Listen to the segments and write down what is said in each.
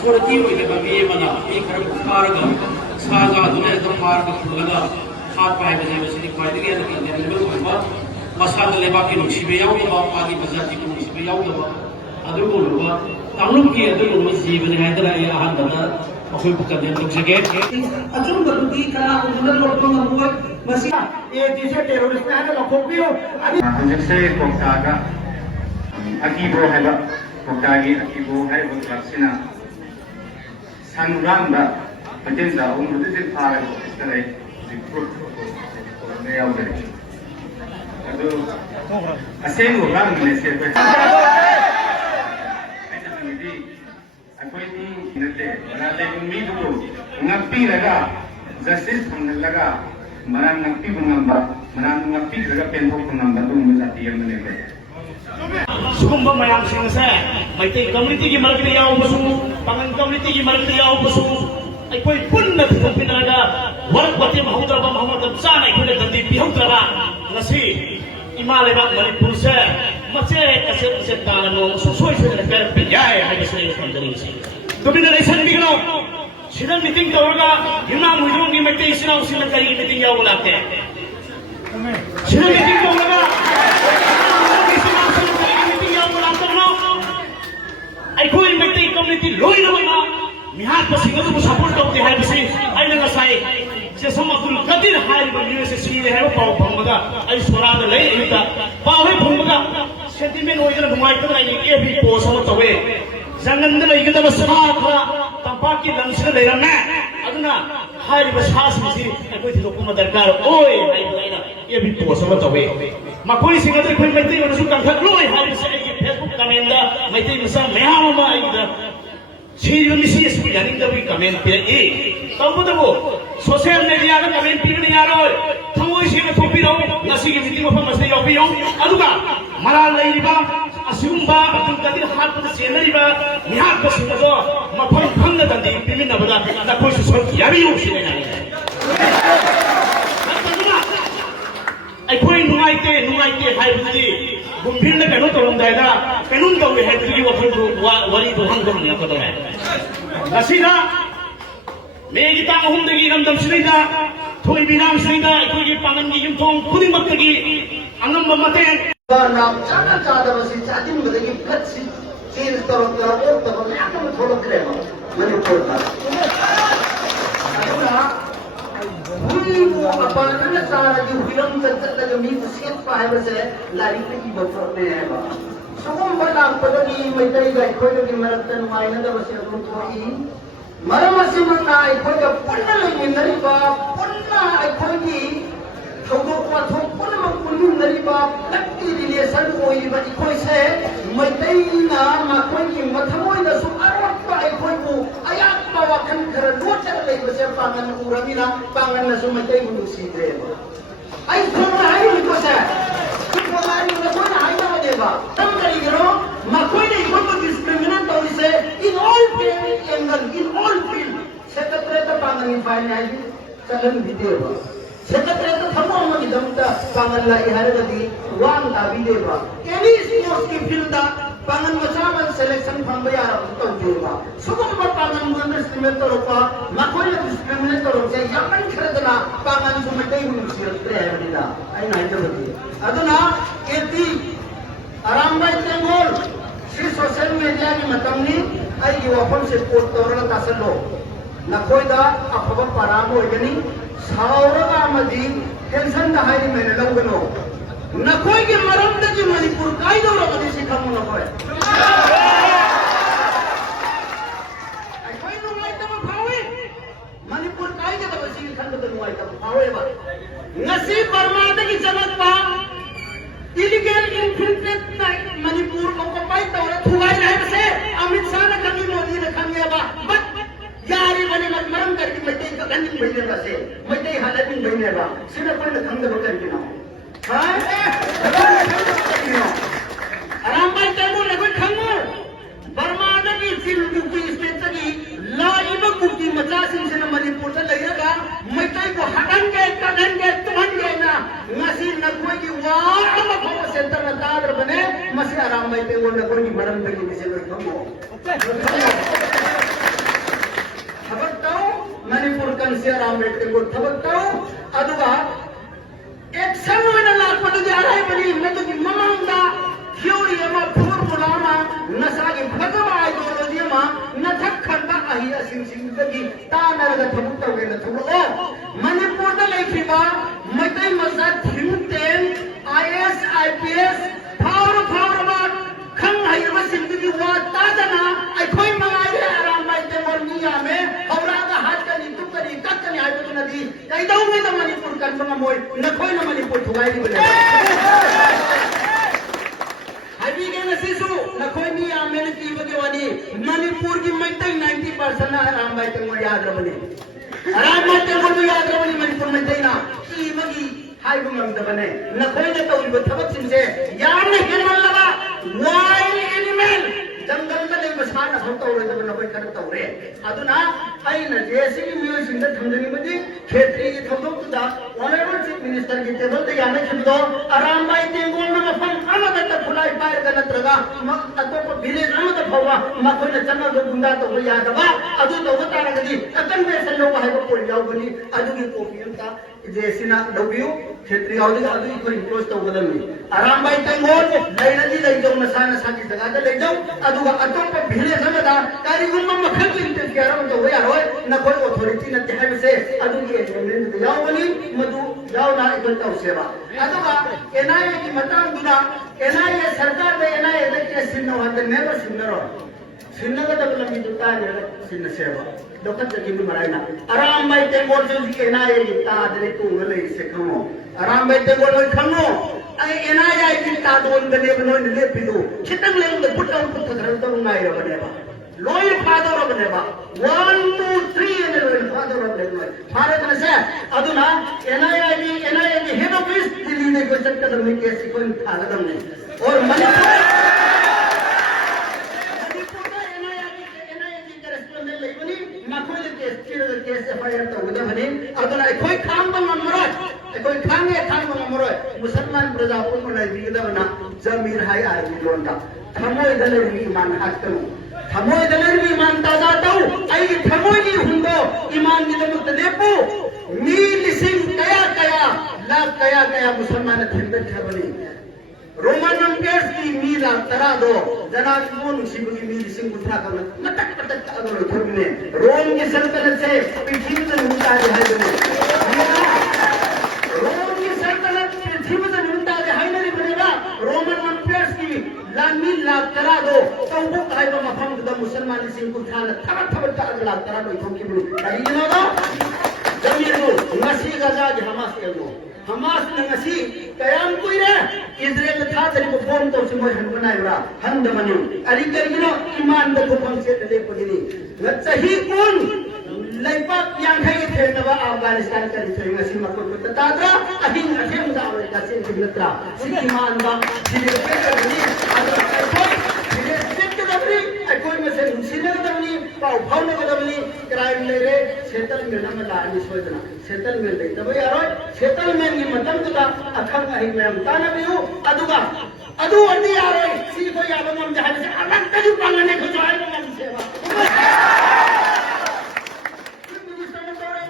Authority मी मना मी खर फारगा saga दुने द फारगा फुलगा हाथ पाए बजे ख्वाई लेवल मसा लेबा की नुसीबे याउदबा मागी बजाती की नुसीबे याउदबा अदुगुलबा तांगलुम की अदुगुलबा जीवन हैदरा या अहनबदा अखोय बुकदे लुजगे अचुम बदुगी करा उनन लोटों नबुय मसी ये दिसे टेररिस्ट ने हने लखोपियो अभी हजसे कोक्तागा अकीबो हैबा कोक्तागी अकीबो है बुक्सिना संग्रामदा पजेंदा उमुदे फारे इस्तरे रिक्रूट ने याउदरे अदु असेंगो रांगने से पे अखोयनी नते बनाते मी दु ngappi laga justice phanglaga marang ngappi bungamba marang ngappi laga penho bungamba dum jati yam ne be sugumba mayam sing se maite community ki maragli yaw basu pangan community ki maragli yaw basu ai koi punna thupinaga warak wati mahudra ba muhammad absan ai koi dandi bihudra ngasi imale ba manipur se mache kase talano sosoi se per piyai hai se kandari se domina nation bigno सिदन meeting करोगा युना मुझों की मिट्टी इसना उसी में करी meeting या बुलाते हैं सिदन मीटिंग करोगा इसना उसी में करी मीटिंग या बुलाते हैं ना ऐको इन मिट्टी कम्युनिटी लोई ना बना मिहार पर सिंगल को सपोर्ट करते हैं बिसे आई लगा साई से समझुल कदिर हाई बनिए से सीधे है वो पाव भंगगा आई स्वराद ले इनका पाव है भंगगा सेंटिमेंट हो इधर घुमाई तो नहीं ये भी पोस हो तो वे जंगल में इधर बस साखरा तंपाकी लंच ले रहा मैं अदुना हाई बस हास में सी कोई थी लोगों में दरकार ओए नहीं ये भी पोस हो तो वे मकोई सिंगल तो कोई मिलती है उनको कंखा लोए हाई से ये फेसबुक कमेंट दा मिलती है मिसाल मैं हाँ मामा इधर सीरियल मिसी इस पर यानी तभी कमेंट पे ए तब तो वो सोशल मीडिया में कमेंट पे नहीं आ रहा है थमो इसी में थोपी रहो नसी की मीटिंग में मसले योपी रहो अदुगा मराल नहीं रिबा असिगुम्बा अदुम कदिर हाथ पर सेना रिबा निहार पर सिंह तो मफन फंग दंदी पिमिन नबदा ना कोई सुसर याबी उसी ने नहीं आई कोई नुआइते हाई बुद्धि गुम्भीर ने कहनो तो लंदा है ना कहनुन तो वे है तुझी वो फिर वाली तो हम करने को तो है नसीदा मेरी तांग हुंदगी नंदम श्रीदा थोड़ी बिराम श्रीदा कोई की पांगन की युद्धों खुदी मत की अंगम बमते नाम चाचा चाचा बस चाची में देखिए कच्ची चीज करो और तो मैं आकर थोड़ा करेगा मैंने बोला हुई वो अपन ने सारा जो फिल्म चलता लगे मी सेट पाए बसे लारी की बफर में है बा सुगम बना पदगी मैतई गई कोई की मरतन मायने द बसे कोई मरमसी मना आई कोई पुण्य लगी नरी बा पुण्य आई कोई थोको को थोक पुण्य में पुण्य नरी बा लकी रिलेशन कोई बड़ी कोई से मैतई ना मा कोई की मथमोई द सु अरवत को आई कोई को आया का वकन कर लोचर ले बसे पांगन उरमिना पांगन न सु मैतई बुनु सीधे आई थोड़ा आई को से तो हमारी में कोई आई ना देगा तब करी करो मा कोई नहीं कोई को डिस्क्रिमिनेट और से in all angle in all field secretary तो पांगन फाइल आई चलन वीडियो सेक्रेटरी तो थमो मगी दमता पांगन ला इहारगदी वांग ला वीडियो एनी स्पोर्ट्स की फील्ड दा पांगन मचाबन सिलेक्शन फंबे यार तो देवा सुगम पर पांगन मुंडे स्टिमेट तो रोपा मकोई डिस्क्रिमिनेट तो रोपे यामन खरदना पांगन सुमटे मुनिसिपल है बिना आई नहीं तो बती अदना केती आराम भाई तेंगोल श्री सोशल मीडिया की मतमनी आई युवापन से पोस्ट तोरना तासलो नकोइदा अफबा पराम होगनी सावरगा मदी टेंशन दा हाई मैंने लगनो नकोई के मरम दगी मणिपुर काई दौरा मदी सिखम नकोय आई कोई नुवाई तम भावे मणिपुर काई के तब सिखल खंड द नुवाई तम भावे बा नसीब बर्माद की जगत पा इलीगल इन्फिल्ट्रेट मणिपुर ऑक्युपाई तौरा थुवाई रहे से अमित शाह ने कभी मोदी ने खंगे बा बट यारी बने मत मरम करके मटे का गंदी बने बसे मटे हालत में बने बा सीधा कोई ने खंगे बकर के ना हां आराम भाई तेनु लगो खंगो बर्माद की सिल की स्टेट की लाइव कुकी मचा सिंह से मणिपुर से लगेगा मटे को हटन के तुहन के ना नसी न कोई की वाह को सेंटर में दादर बने मसी आराम भाई तेनु न कोई की मरम करके से कोई खंगो मतम से अरामबाई टेगोर थबक ताऊ अदुगा एक्शन होना लाखपति आ रहा है बनी मतलब कि ममांगा theory ama formula ma nasagi bhagama ideology ma nathak khanda ahiya sing dagi ta naraga thamu tawge na thulo manipur da laifiba matai masa thimten IS IPS power ma khang hayma sing dagi wa ta dana ai khoi mangai re aram mai te mor niya me haura ga hat ka ni tu kari tak ka ni ai tu nadi kai dau me ta manipur kan ma moi na khoi na manipur thugai ni bole अभी के नसीसु नखोई मी आमेन की बगेवानी मणिपुर की मैtai 90% ना रामबाई तेंगोर याद रबनी रामबाई तेंगोर भी याद रबनी मणिपुर मैtai ना की मगी हाई बुंगम दबने नखोई ने तो इब थबक सिंसे यार ने हेमल लगा वाइल्ड एनिमल जंगल में ले बसान होतो रे जब नखोई करतो रे अदुना आइन जेसी की म्यूजिक ने थमदनी मजी क्षेत्रीय की थमदो तुदा ऑनरेबल चीफ मिनिस्टर की टेबल ते याने खिदो रामबाई तेंगोर न मफन अनगत खुलाई पायर गलत रगा अतोप विलेज अमद फवा मखोई ने चन्ना दो गुंडा तो हो यादवा अदु तो बता रगदी अकन में से लोग है को पोल जाओ बनी अदु की कॉपी का जेसिना डब्ल्यू क्षेत्रीय अदु अदु को इंक्लोज तो गदमी रामबाई तेंगोर लैनदी लै जाऊ नसाना साकी जगह दे लै जाऊ अदु अतोप विलेज अमद कारी गुम्म मखल की इंते केरम तो हो यार न कोई अथॉरिटी न ते से अदु की एग्रीमेंट जाओ बनी मधु जाओ ना इकता सेवा अदु एनआईए की मतम दुना एनआईए सरकार में एनआईए के सिन्नो हद नेवर सिन्नो सिन्नो का तब लंबी दुता है सिन्न सेवा लोकन तकी में मराइना आराम भाई तेंगोर जो की एनआईए की तादरे को ले से खमो आराम भाई तेंगोर में खमो आई एनआईए की तादोन बने बनो ले पिदो खितंग ले पुटो पुट घर तो नाई रे बनेबा लॉयल फादर बनेबा 1 2 3 ने लॉयल फादर बनेबा भारत में से अदुना एनआईए की हेड ऑफिस दिल्ली ने को चक्कर में कैसे कोई थालदम नहीं और मणिपुर का एनआईए की करेस्पॉन्डेंट लेबनी मखोल केस एफआईआर तो उदा बने अदुना कोई काम बन मरज कोई खांगे मरज मुसलमान प्रजा को मलाई दिदा बना जमीर हाय आर्मी लोंटा थमोय दलरी ईमान हाकनु थमोय दलरी ईमान ताजा ताऊ आई थमोय नि हुंदो ईमान नि दमुत लेपो मी लिसिंग कया लाख कया मुसलमान थिंदन छबनी रोमन एम्पायर की मी लाख तरा दो जना को नुसिबु की मी लिसिंग उठा कर मटक अगर थोबने रोम की सल्तनत से पृथ्वी में उठा दे है रोम की सल्तनत पृथ्वी में उठा दे है नहीं बनेगा रोमन एम्पायर की लामी लाख तरा दो तो वो कायबा मफम द मुसलमान लिसिंग उठा थबक का लाख तरा दो थोकी बु कहीं ना दो जमीरो नसी गजा हमास एगो हमास ने नसी कयाम कोई रे इजराइल था तरी को फॉर्म तो से मोय हन बनायरा हन दमनु अरि करिनो ईमान द को फंसे दे पगिनी नचही कोन लैपाक यांखै थेनबा अफगानिस्तान करि छै नसी मको को ताद्रा अहिन अथेम दा और का से दिलत्रा सिकीमान बा सिले पे करनी सिले सेट दबरी कोई में से सिले दबनी पाउ फाउन दबनी क्राइम ले रे सेटलमेंट में लानी सोचना सेटलमेंट ले तब यार सेटलमेंट की मतलब तो अखंग अहि में ताना बियो अदु अर्दी यार सी को याद मन जहां से अलग तजु पालने को जाए मन सेवा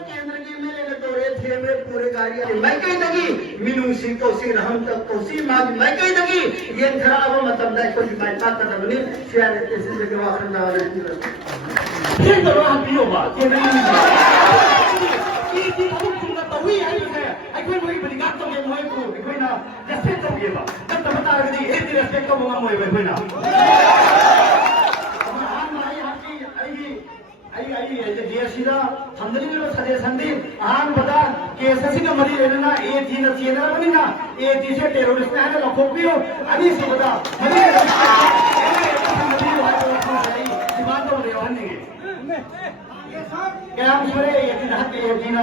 केंद्र की मेले तोरे थे में पूरे गाड़ी मैं कहीं दगी मिनु सी को सी रहम तक को सी माग मैं कहीं दगी ये खराब मतलब दा को बात बात कर बनी शेयर ऐसे जगह वाखन दा वाले ये तो वहां पियो बात ये नहीं की हुकुम का तवी है आई कोई मोई बड़ी बात तो ये मोई को कोई ना रेस्पेक्ट तो ये बा तब तो बता रही है ये रेस्पेक्ट को मोई कोई ना आई देशिदा संदरी में सदे संदि आन बता केससी का मरी लेना ए जी न चेना बनी ना ए जी से टेररिस्ट है ना खोपियो अभी से बता मरी बात तो रेवान नहीं क्या हम सरे ये दिन हाथ ये दिन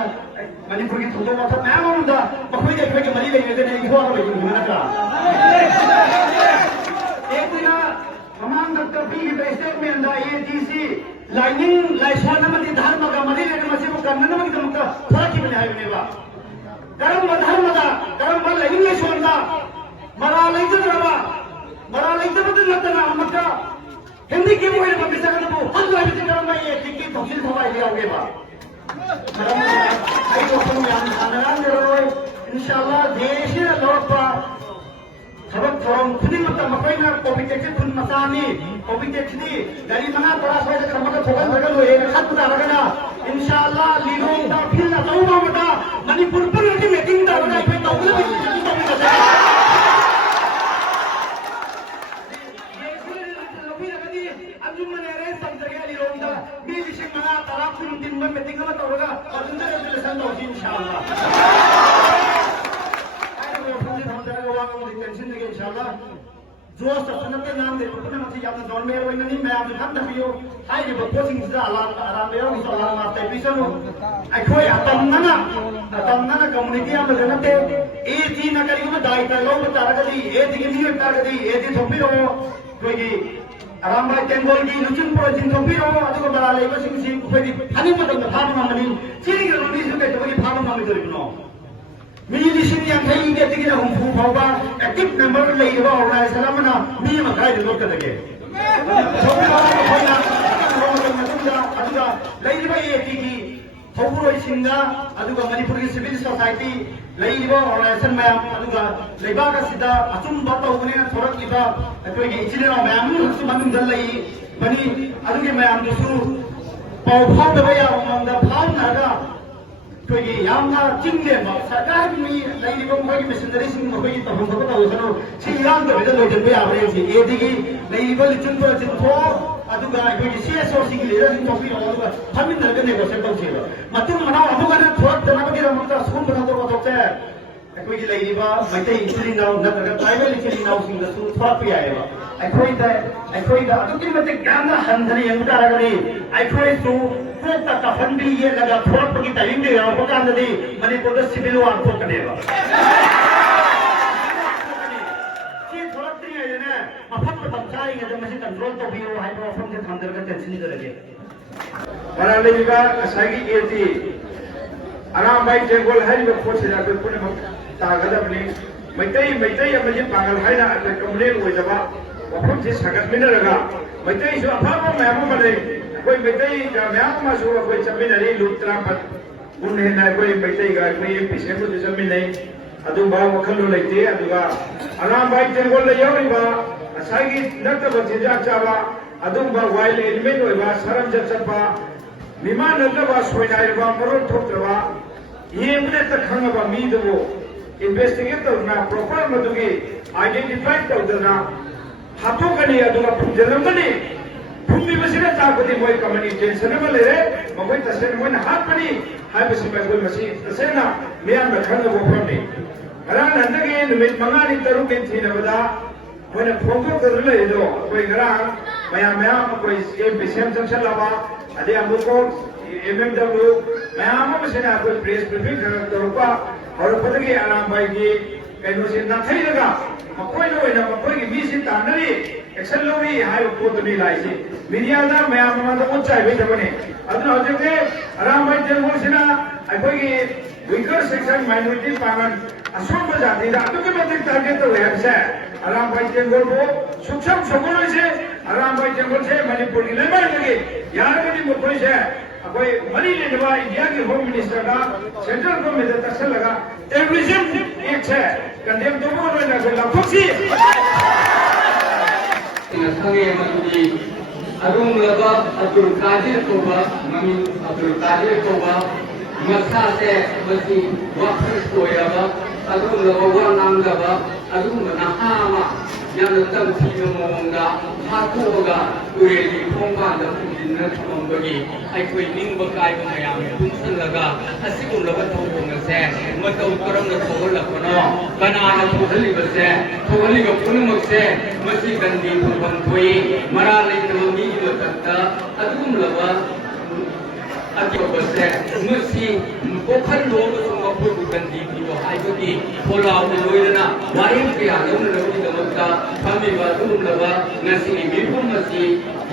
मणिपुर की थोड़ा बहुत मैं मानूंगा बखोई देख के मरी लेने नहीं हुआ तो मैं ना एक दिन हमाम डॉक्टर पी प्रेसिडेंट में अंदर ये डीसी लाइनिंग लाइसान में धर्म का मरी लेने में से वो करने में तो मुझे फर्क ही नहीं है बा धर्म का लाइनिंग लाइसान का मरा लेते तो ना मत हिंदी के मोबाइल में बिसा कर वो हद लाइट करना ये ठीक तफसील हवा ले आओगे बा आई वफम याम सानरान जरोय इंशाल्लाह देश लोपा थबक थोरम खुदिंग मत मकैना कोबिटेक्स खुन मसानी कोबिटेक्स दी गरी मना तोरा सोय खमक थोगन थगल होए खत दारगना इंशाल्लाह लीलों दा फिल ना तौबा मता मणिपुर पुर की मीटिंग दा बना पे तौगल भी तौबा मीटिंग में तौरगा और इंशाल्लाह इंशाल्लाह जो सपनते नाम दे पुनः मत याद दौर में वो नहीं मैं आप हम तबियो हाय जे पोसिंग से आराम में और सलाम मारते पिसनो आई कोई अतमना कम्युनिटी में जनते ए ती न करी में दायित्व लो बता रगदी ए ती की नहीं बता रगदी ए ती थोपी रो कोई आराम भाई तेंगोल की लुचिन पर जिन थोपी रो अदुको बड़ा लेबो सिंग सिंग कोई हनी मतलब फाम मामनी चिरी के लोनी सुके तो की form मामनी करिनो me लिसिंग yang kai ge tigi na humpu phauba active member lei ba organization amana mi ma kai de lot ka dage sobi ba ko khoina ro ma matunda aduga lei ba ye tigi thoburo singa aduga manipur ki civil society lei ba organization ma aduga lei ba ka sida achum ba ta ugne na thorak liba ko ge ichile na ma am su manung dal lei bani aduge ma am su pau phau da ba ya am da phau na ga कोई यामना चिंगे सरकार की लई को कोई missionary Singh कोई तब हम पता हो सनो सिंगाम तो बेदल लोटन पे आवरे सी ए दिगी लई को लिचुन पर चिंथो अदुगा कोई सीएसओ सिंह लेर सिंह टॉपी रो अदुगा फमिन नरगन ने को सेटल छेबा मतुम मना अदुगा ना थोक तना बगे रमता सुन बना तो तोते कोई लई बा मते इचली नाउ नरगन ट्राइबल इचली नाउ सिंह सु थोक पे आएबा अखोई दा अदुगी मते गाना हंधनी यंगदा रगरी अखोई सु कोता का फंडी ये लगा थोक की टाइम दे और पता नहीं मणिपुर का सिविल वार को करेगा ये थोड़ा नहीं है ना मफत में पंचायत जब मशीन कंट्रोल तो भी वो हाइड्रो फ्रॉम के अंदर का टेंशन नहीं करेंगे बना लेगा सागी एटी आराम भाई जेंगोल है जो कोच है तो पुणे तागद अपने मैतई अपने पागल है ना कंप्लेन हुई जब वफम से संगत में लगा मैतई जो अफाम में हम बने कोई मैतई का मैम में जो कोई चम्मी नहीं लुटरा पर उन्हें ना कोई मैतई का कोई पीछे को जो चम्मी नहीं अदुबा वखल लो लेते अदुगा आराम भाई जेंगोल ले योरीबा सागी नट बच्चे जा चावा अदुबा वाइल्ड एलिमेंट होइबा सरम जचबा मिमान नटबा सोइनाइबा मरो ठोकत्रबा ये मुने तक खंगबा मी दबो इन्वेस्टिगेट करना प्रॉपर मदुगी आइडेंटिफाई करना हाथों कनी अदुगा पुजलमनी भूमि बसिना ताकदी मोय कमनी टेंशन में ले रे मगोय तसेन मोय हाथ पनी हाय बसि मगोय मसि तसेना मियाम में खंगबो फरनी गरान हंदगे निमित मंगानी तरुक दिन थी नबदा मोय फोटो कर ले दो कोई गरान मयाम कोई एम सेम जंक्शन लावा अदे अमुको एमएमडब्ल्यू मयाम बसिना कोई प्रेस ब्रीफिंग करोपा और पदगी आराम भाई की कहीं से न थई लगा मकोई लो ना मकोई की बीसी तानरी एक्शन लो भी हाय को तो नहीं लाई सी मीडिया दा मयाम मा तो चाय भी जबने अदन हजके आराम भाई जेंगोल सिना अकोई की वीकर सेक्शन माइनॉरिटी पागन असोम बजाती दा तो के मत टारगेट तो है से आराम भाई जेंगोल को सुक्षम सगुण से आराम भाई जेंगोल से मणिपुर की लेबर लगे यार बड़ी मुकोई से कोई मनी लेने वाला इंडिया के होम मिनिस्टर का सेंट्रल गवर्नमेंट तक से लगा टेररिज्म एक है कंडेम तो वो ना कोई लाखों सी इन संगे मनुजी अरुण लगा अब्दुल कादिर को बा ममी अब्दुल कादिर को बा मस्सा से मसी वापस को या बा अरुण लगा वो नाम लगा अरुण नहामा यान तम थी मोंगा हाकोगा उरेली फोंगा द पुजिन थमबगी अखोई निंग बकाय मयाम पुंसन लगा असिकुम लगा थोंग से मतौ करम न थोल लखनो बनाना थोहली बसे थोहली ग पुनमक से मसी गंदी फुबम थोई मरा लेन मी मतता अदुम लगा अति बसे मसी पोखर लोग ꯃꯈꯣꯏꯕꯨ ꯀꯟꯕꯤꯕꯤꯌꯣ ꯍꯥꯏꯕꯒꯤ ꯄꯣꯂꯥꯎꯅ ꯂꯣꯏꯅꯅ ꯋꯥꯔꯦꯞ ꯀꯌꯥ ꯂꯧꯅꯅꯕꯒꯤꯗꯃꯛꯇ ꯐꯝꯃꯤꯕ ꯑꯗꯨꯒꯨꯝꯂꯕ ꯉꯁꯤꯒꯤ ꯃꯤꯐꯝ ꯑꯁꯤ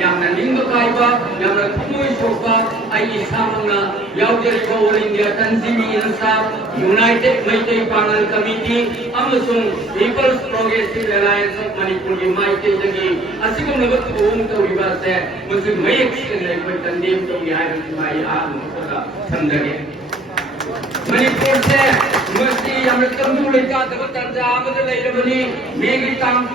ꯌꯥꯝꯅ ꯅꯤꯡꯕ ꯀꯥꯏꯕ ꯌꯥꯝꯅ ꯊꯃꯣꯏ ꯁꯣꯛꯄ ꯑꯩ ꯏꯁꯥꯃꯛꯅ ꯌꯥꯎꯖꯔꯤꯕ ꯑꯣꯜ ꯏꯟꯗꯤꯌꯥ ꯇꯟꯖꯤꯃꯤ ꯏꯟꯁꯥꯐ ꯌꯨꯅꯥꯏꯇꯦꯗ ꯃꯩꯇꯩ ꯄꯥꯡꯒꯜ ꯀꯃꯤꯇꯤ ꯑꯃꯁꯨꯡ ꯄꯤꯄꯜꯁ ꯄ꯭ꯔꯣꯒ꯭ꯔꯦꯁꯤভ ꯑꯦꯂꯥꯏꯟꯁ ꯑꯣꯐ ꯃꯅꯤꯄꯨꯔꯒꯤ ꯃꯥꯏꯀꯩꯗꯒꯤ ꯑꯁꯤꯒꯨꯝꯂꯕ ꯊꯧꯑꯣꯡ ꯇꯧꯔꯤꯕ ꯑꯁꯦ ꯃꯁꯤ ꯃꯌꯦꯛ ꯁꯦꯡꯅ ꯑꯩꯈꯣꯏ ꯀꯟꯗꯦꯝ ꯇꯧꯏ ꯍꯥꯏꯕꯁꯤ ꯑꯩ ꯑꯍꯥꯟꯕ ꯊꯝꯖꯒꯦ ꯃꯅꯤꯄꯨꯔꯁꯦ ꯃꯁꯤ ꯌꯥꯝꯅ ꯇꯪꯗꯨ ꯂꯩꯇꯥꯗꯕ ꯇꯥꯟꯖꯥ ꯑꯃꯗ ꯂꯩꯔꯕꯅꯤ ꯃꯦꯒꯤ ꯇꯥꯡ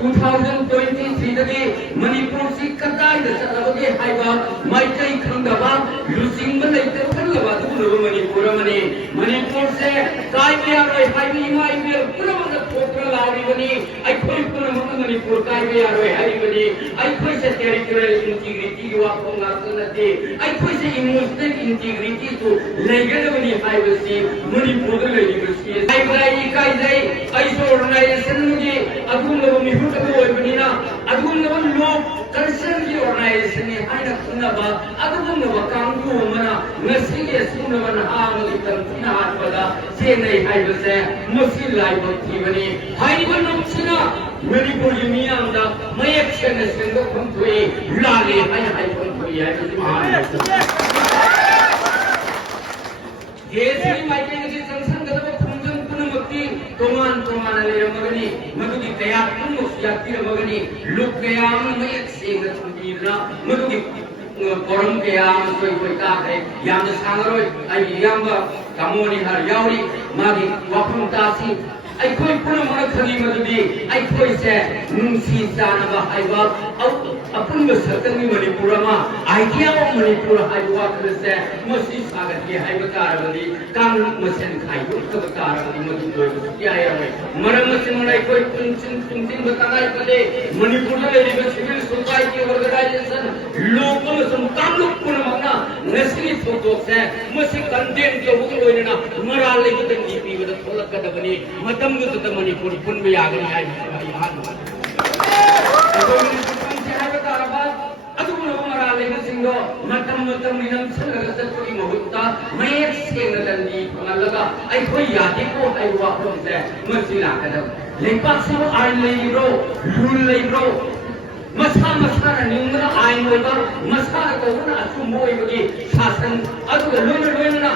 2023ꯗꯒꯤ ꯃꯅꯤꯄꯨꯔꯁꯤ ꯀꯗꯥꯏꯗ ꯆꯠꯂꯕꯒꯦ ꯍꯥꯏꯕ ꯃꯥꯏꯀꯩ ꯈꯪꯗꯕ ꯂꯨꯆꯤꯡꯕ ꯂꯩꯇꯕ ꯈꯪꯗꯕ ꯑꯗꯨꯒꯨꯝꯂꯕ ꯃꯅꯤꯄꯨꯔ ꯑꯃꯅꯤ ꯃꯅꯤꯄꯨꯔꯁꯦ ꯀꯥꯏꯕ ꯌꯥꯔꯣꯏ ꯍꯥꯏꯕ ꯏꯃꯥ ꯏꯕꯦꯜ ꯄꯨꯝꯅꯃꯛꯅ ꯊꯣꯛꯇꯨꯅ ꯂꯥꯎꯔꯤꯕꯅꯤ ꯑꯩꯈꯣꯏ ꯄꯨꯝꯅꯃꯛꯅ ꯃꯅꯤꯄꯨꯔ ꯀꯥꯏꯕ ꯌꯥꯔꯣꯏ ꯍꯥꯏꯔꯤꯕꯅꯤ ꯑꯩꯈꯣꯏꯁꯦ ꯇꯦꯔꯤꯇꯣरिꯌꯦꯜ ꯏꯟꯇꯤꯒ꯭ꯔꯤꯇꯤꯒꯤ ꯋꯥꯐꯝ ꯉꯥꯛꯇ ꯅꯠꯇꯦ ꯑꯩꯈꯣꯏꯁꯦ ꯏꯃꯣꯁꯅꯦꯜ ꯏꯟꯇꯤꯒ꯭रिꯇꯤꯁꯨ ꯂꯩꯒꯗꯕꯅꯤ ꯍꯥꯏꯕꯁꯤ ꯃꯅꯤꯄꯨꯔꯗ ꯂꯩꯔꯤꯕꯁꯤ ꯍꯥꯏꯕꯗ ꯑꯩ ꯏꯀꯥꯏꯖꯩ ꯑꯩꯁꯨ ꯑꯣꯔꯒꯅꯥꯏꯖꯦꯁꯟ ꯑꯃꯒꯤ ꯑꯗꯨꯒꯨꯝꯂꯕ ꯃꯤꯍꯨꯠ ꯑꯃ ꯑꯣꯏꯕꯅꯤꯅ ꯑꯗꯨꯒꯨꯝꯂꯕ ꯂꯣ ꯀꯜꯆꯔꯒꯤ ꯑꯣꯔꯒꯅꯥꯏꯖꯦꯁꯟꯅꯤ ꯍꯥꯏꯅ ꯈꯪꯅꯕ ꯑꯗꯨꯒꯨꯝꯂꯕ ꯀꯥꯡꯕꯨ ꯑꯃꯅ ꯉꯁꯤꯒꯤ ꯑꯁꯤꯒꯨꯝꯂꯕ ꯅꯍꯥ ꯑꯃꯒꯤ ꯇꯝꯊꯤꯅ ꯍꯥꯠꯄꯗ ꯆꯦꯟꯅꯩ ꯍꯥꯏꯕꯁꯦ ꯃꯁꯤ ꯂꯥꯏꯕꯛ ꯊꯤꯕꯅꯤ ꯍꯥꯏꯔꯤꯕ ꯅꯣꯡꯁꯤꯅ ꯃꯅꯤꯄꯨꯔꯒꯤ ꯃꯤꯌꯥꯝꯗ ꯃꯌꯦꯛ ꯁꯦꯡꯅ ꯁꯦꯡꯗꯣꯛꯐꯝ ꯊꯣꯛꯏ ꯂꯥꯜꯂꯦ ꯍꯥꯏꯅ ꯍꯥꯏꯐꯝ ꯊꯣꯛꯏ ꯍꯥꯏꯕꯁꯤ ದೇಶದ ಮೈಕೈಗೆ ಸಂಸಂಗದ ಖುಂಜಂ ಪುನಮಕ್ತಿ ತೋಮಾನ್ ತೋಮಾನ ಲೇರಮಗನಿ ಮದುಗಿ ಕಯಾ ಪುನ್ನು ಯಾಕ್ತಿರಮಗನಿ ಲುಕ್ ಕಯಾ ಮಯಕ್ ಸೇಂಗ ತುಂಬಿರ ಮದುಗಿ ಕೊರಂ ಕಯಾ ಸೋಯ್ ಕೊಯ್ ಕಾರೆ ಯಾಮ ಸಾಂಗರೋಯ್ ಐ ಯಾಂಬ ಕಮೋನಿ ಹರ್ ಯಾವರಿ ಮಾಗಿ ವಫಂ ತಾಸಿ ꯑꯩꯈꯣꯏ ꯄꯨꯝꯅꯃꯛꯅ ꯈꯪꯏ ꯃꯗꯨꯗꯤ ꯑꯩꯈꯣꯏꯁꯦ ꯅꯨꯡꯁꯤ ꯆꯥꯟꯅꯕ ꯍꯥꯏꯕ ꯑꯄꯨꯟꯕ ꯁꯛꯇꯝꯒꯤ ꯃꯅꯤꯄꯨꯔ ꯑꯃ ꯑꯥꯏꯗꯤꯌꯥ ꯑꯣꯐ ꯃꯅꯤꯄꯨꯔ ꯍꯥꯏꯕ ꯋꯥꯈꯜꯁꯦ ꯃꯁꯤ ꯁꯥꯒꯠꯀꯦ ꯍꯥꯏꯕ ꯇꯥꯔꯕꯗꯤ ꯀꯥꯡꯂꯨꯞ ꯃꯁꯦꯟ ꯈꯥꯏꯗꯣꯛꯇꯕ ꯇꯥꯔꯕꯗꯤ ꯃꯗꯨ ꯂꯣꯏꯕ ꯁꯨꯛꯌꯥ ꯌꯥꯔꯣꯏ ꯃꯔꯝ ꯑꯁꯤꯅ ꯑꯩꯈꯣꯏ ꯄꯨꯟꯁꯤꯟꯕ ꯇꯉꯥꯏꯐꯗꯦ ꯃꯅꯤꯄꯨꯔꯗ ꯂꯩꯔꯤꯕ ꯁꯤꯚꯤꯜ ꯁꯣꯁꯥꯏꯇꯤ ꯑꯣꯔꯒꯅꯥꯏꯖꯦꯁꯟ ꯂꯣꯛ ꯑꯃꯁꯨꯡ ꯀꯥꯡꯂꯨꯞ ꯄꯨꯝꯅꯃꯛꯅ ꯉꯁꯤꯒꯤ ꯊꯧꯗꯣꯛꯁꯦ ꯃꯁꯤ ꯀꯟꯗꯦꯝ ꯇꯧꯕꯒ ꯂꯣꯏꯅꯅ ꯃꯔꯥꯜ ꯂꯩꯕꯗꯒꯤ ꯄꯤꯕꯗ ꯊꯣꯛꯂꯛꯀꯗꯕꯅꯤ ꯃꯇꯝꯗꯨꯗ ꯃꯅꯤꯄꯨꯔ ꯄꯨꯟꯕ ꯌꯥꯒꯅꯤ ꯍꯥꯏꯕꯁꯤ ꯑꯩ ꯑꯍꯥꯟꯕ ꯑꯩꯈꯣꯏ ꯃꯅꯤꯄꯨꯔ ꯄꯨꯟꯁꯤ ꯍꯥꯏꯕ ꯇꯥꯔꯕ ꯑꯗꯨꯒꯨꯝꯂꯕ ꯃꯔꯥꯜ ꯂꯩꯕꯁꯤꯡꯗꯣ ꯃꯇꯝꯒꯤ ꯅꯝꯁꯤꯜꯂꯒ ꯆꯠꯄꯒꯤ ꯃꯍꯨꯠꯇ ꯃꯌꯦꯛ ꯁꯦꯡꯅ ꯗꯟꯗꯤ ꯐꯪꯍꯜꯂꯒ ꯑꯩꯈꯣꯏ ꯌꯥꯗꯦꯀꯣ ꯍꯥꯏꯕ ꯋꯥꯐꯝꯁꯦ ꯃꯁꯤ ꯂꯥꯛꯀꯗꯕ ꯂꯩꯕꯥꯛꯁꯤꯕꯨ ꯑꯥꯏꯟ ꯂꯩꯔꯤꯕ꯭ꯔꯣ ꯔꯨꯜ ꯂꯩꯕ꯭ꯔꯣ मसा मसाना निंगना आइन होगा मसा कोना अचुम होइबगी शासन अदु लोइना